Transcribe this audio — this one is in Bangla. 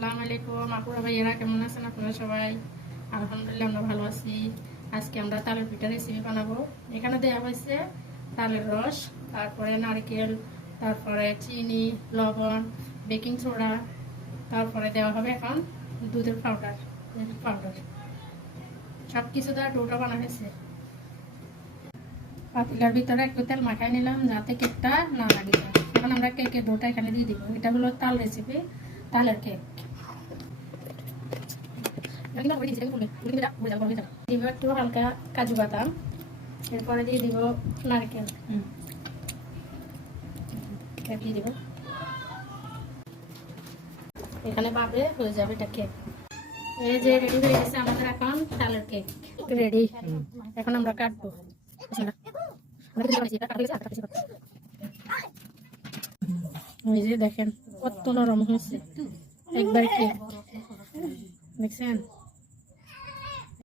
আসসালামু আলাইকুম আপুরা ভাইয়েরা, কেমন আছেন আপনারা সবাই? আলহামদুলিল্লাহ আমরা ভালো আছি। আজকে আমরা তালের পিঠা রেসিপি বানাবো। এখানে দেওয়া হয়েছে তালের রস, তারপরে নারকেল, তারপরে চিনি, লবণ, বেকিং সোডা, তারপরে দেওয়া হবে এখন দুধের পাউডার। সব কিছু দেওয়া ডোটা বানা হয়েছে। পাতিলার ভিতরে একটু তেল মাখাই নিলাম যাতে কেকটা না লাগে যায়। এখন আমরা কেকের ডোটা এখানে দিয়ে দিব। এটা হলো তাল রেসিপি, তালের কেক। দিব একটু হালকা কাজু বাদাম, এরপরে দিয়ে দিব নারকেল দিয়ে দিব। এখানে ভাবে হয়ে যাবে এটা কেক। এই যে রেডি হয়ে গেছে আমাদের এখন তালের কেক রেডি। এখন আমরা কাটবো। ওই যে দেখেন কত নরম হয়েছে, একবার কেক দেখছেন।